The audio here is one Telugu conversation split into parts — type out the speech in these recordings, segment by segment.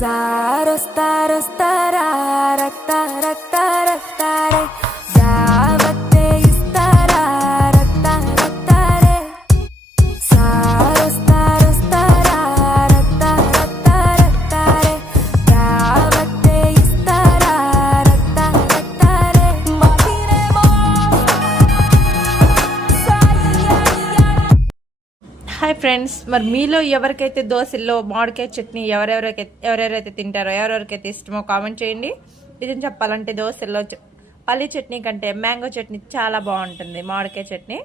సారొస్తారొస్తారా రక్తా రక్తా రక్తారే దావత్తే ఇస్తారా రక్తా రక్తారే సారొస్తారొస్తారా రక్తా రక్తా రక్తారే దావత్తే ఇస్తారా రక్తా రక్తారే మాటిరేమో హాయ్ ఫ్రెండ్స్, మరి మీలో ఎవరికైతే దోశల్లో మామిడికాయ చట్నీ ఎవరెవరైతే తింటారో, ఎవరెవరికైతే ఇష్టమో కామెంట్ చేయండి. నిజం చెప్పాలంటే దోశల్లో పల్లి చట్నీ కంటే మ్యాంగో చట్నీ చాలా బాగుంటుంది. మామిడికాయ చట్నీ,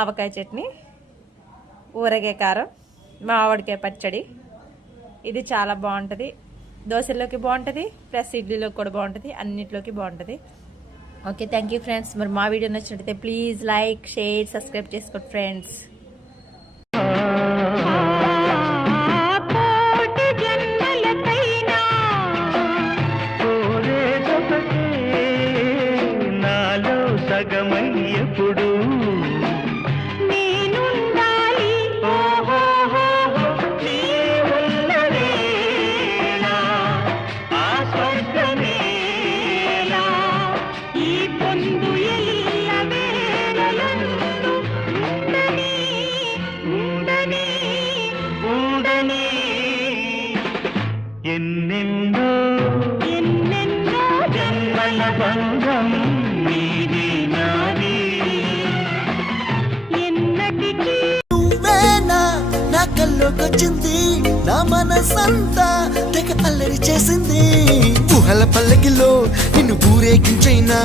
ఆవకాయ చట్నీ, ఊరగాయ కారం, మామిడికాయ పచ్చడి, ఇది చాలా బాగుంటుంది. దోశల్లోకి బాగుంటుంది, ప్లస్ ఇడ్లీలోకి కూడా బాగుంటుంది, అన్నింటిలోకి బాగుంటుంది. Okay, thank you friends. మరి మా వీడియో నచ్చినట్లయితే ప్లీజ్ లైక్, షేర్, సబ్స్క్రైబ్ చేసుకోండి ఫ్రెండ్స్. సగమయ్యప్పుడు నేనుండాలి ఆ స్వర్గమేలా ఈ పొందు ఎల్ల వేళలందు ఉండని ఉండని ఉండని ఎన్నెన్నో ఎన్నెన్నో జన్మల బంధం నీది నాది ఎన్నటికీ నువ్వేనా నా కల్లోకొచ్చింది, నా మనసంతా తెగ అల్లరి చేసింది. ఊహల పల్లకిలో నిన్ను ఊరేగించైనా,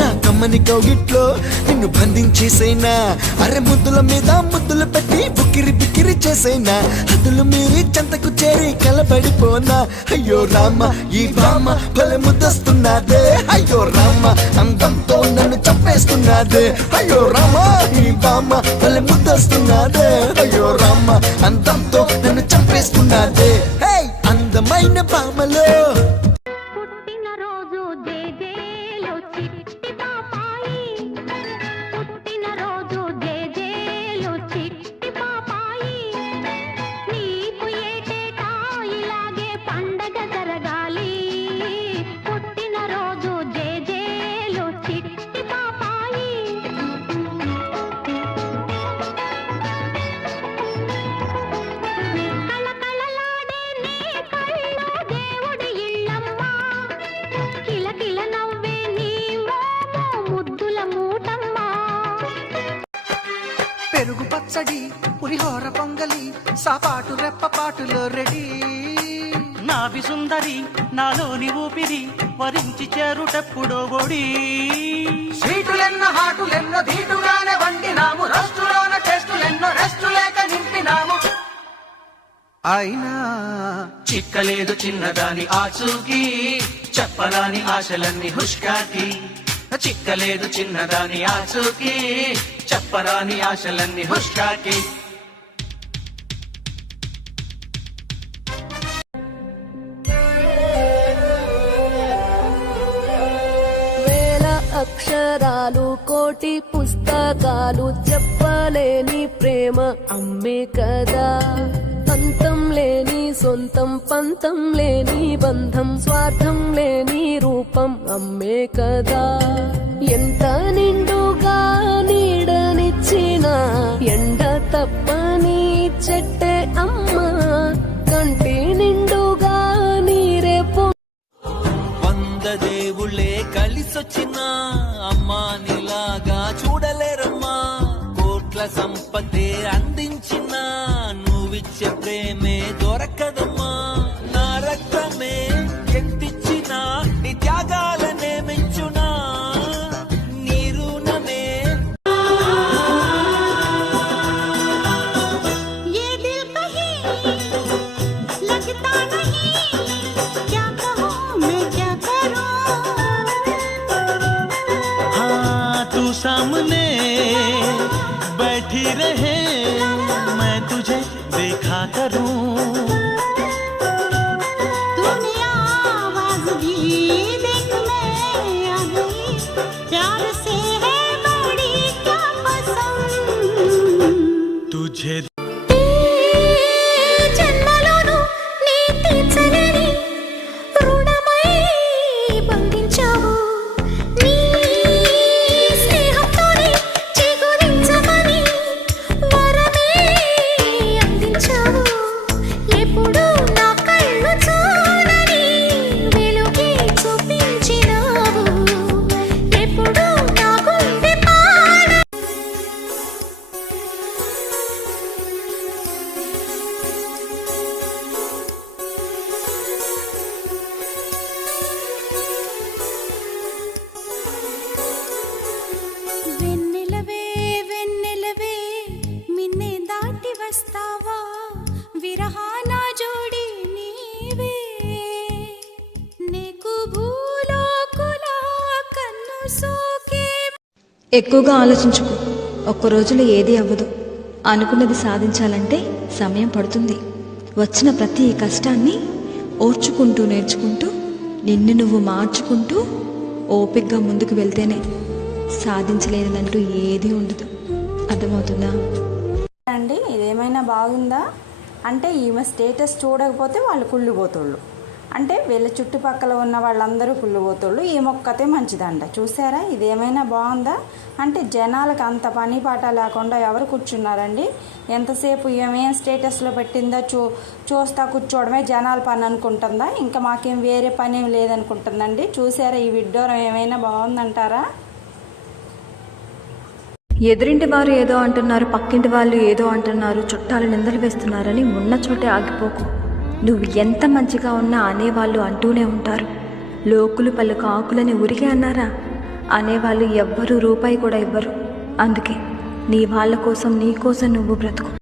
నా కమ్మని కౌగిట్లో నిన్ను బంధించేసైనా, అరె ముద్దుల మీద ముద్దులు పెట్టి బుక్కిరి బిక్కిరి చేసైనా, హద్దులు మీరి చెంతకు చేరి కలబడిపోనా. అయ్యో రామ ఈ బామ్మ భలే ముద్దొస్తున్నదే, అయ్యో రామ అందంతో నన్ను చంపేస్తున్నదే, అయ్యో రామ ఈ బామ్మ భలే ముద్దొస్తున్నదే, అయ్యో రామ అందంతో నన్ను చంపేస్తున్నదే. హే అందమైన బామ్మలో పుట్టినరోజు జేజేలో చిట్టి పాపాయి, పుట్టినరోజు జేజేలో చిట్టి పాపాయి, నీకు ఏటేటా ఇలాగే పండగ జరగాలి. పుట్టినరోజు జేజేలో చిట్టి పాపాయి. కళకళలాడే నీ కళ్ళు దేవుడి ఇళ్ళమ్మ, కిలకిల నవ్వే నీ మోము ముద్దుల మూటమ్మ. పెరుగు పచ్చడి, పులిహోర పొంగలి, సాపాటు రెప్పపాటులో రెడీ. నావి సుందరి నాలోని ఊపిరి వరించి చేరుటెప్పుడో ఒడి. స్వీటులెన్నో హాటులెన్నో ధీటుగానే వండినాము, రస్టులోన టెస్టులెన్నో రెస్టు లేక నింపినాము. అయినా చిక్కలేదు చిన్నదాని ఆచూకి, చెప్పరాని ఆశలన్నీ హుష్కాకి. చిక్కలేదు చిన్నదాని ఆచూకి, చెప్పరాని ఆశలన్నీ హుష్కాకి. వేల అక్షరాలు కోటి పుస్తకాలు చెప్పలేని ప్రేమ అమ్మే కదా. అంతం లేని సొంతం, పంతం లేని బంధం, స్వార్థం లేని రూపం అమ్మే కదా. ఎంత నిండుగా నీడనిచ్చిన ఎండ తప్పని చెట్టే అమ్మ, కంటి నిండుగా నీరే వంద దేవుళ్ళే కలిసొచ్చినా అమ్మా నీలాగా చూడలేరమ్మా. కోట్ల సంపదే అందించిన నువ్విచ్చే ప్రేమే దొరకదమ్మా. నా రక్తమే ఎంతిచ్చినా నీ త్యాగాలనే మెంచునా, నీ రుణమే. ये दिल कहीं लगता नहीं, क्या कहूँ मैं क्या करूँ. हाँ तू सामने बैठी रहे, मैं तुझे देखा करूं. तूने आवाज दी देख मैं आ गई, प्यार से है बड़ी क्या पसंद तुझे జన్మలోను నీ తీర్చలేని ఎక్కువగా ఆలోచించుకో. ఒక్క రోజులో ఏది అవ్వదు. అనుకున్నది సాధించాలంటే సమయం పడుతుంది. వచ్చిన ప్రతి కష్టాన్ని ఓర్చుకుంటూ నేర్చుకుంటూ నిన్ను నువ్వు మార్చుకుంటూ ఓపికగా ముందుకు వెళ్తేనే సాధించలేదంటూ ఏదీ ఉండదు. అర్థమవుతుందా? అండి ఇదేమైనా బాగుందా? అంటే ఈమె స్టేటస్ చూడకపోతే వాళ్ళు కుళ్ళిపోతుళ్ళు, అంటే వీళ్ళ చుట్టుపక్కల ఉన్న వాళ్ళందరూ కుళ్ళిపోతుళ్ళు, ఈ మొక్కతే మంచిదంట. చూసారా, ఇదేమైనా బాగుందా? అంటే జనాలకు అంత పని పాట లేకుండా ఎవరు కూర్చున్నారండి? ఎంతసేపు ఏమేం స్టేటస్లో పెట్టిందో చూస్తా కూర్చోవడమే జనాల పని అనుకుంటుందా? ఇంకా మాకేం వేరే పని ఏం లేదనుకుంటుందండి. చూసారా, ఈ విడ్డూరం ఏమైనా బాగుందంటారా? ఎదురింటి వారు ఏదో అంటున్నారు, పక్కింటి వాళ్ళు ఏదో అంటున్నారు, చుట్టాలు నిందలు వేస్తున్నారని ఉన్న చోటే ఆగిపోకు. నువ్వు ఎంత మంచిగా ఉన్నా అనేవాళ్ళు అంటూనే ఉంటారు. లోకులు పలుకు ఆకులని ఉరికే అన్నారా? అనేవాళ్ళు ఎవ్వరూ రూపాయి కూడా ఇవ్వరు. అందుకే నీ వాళ్ళ కోసం నీ కోసం నువ్వు బ్రతుకు.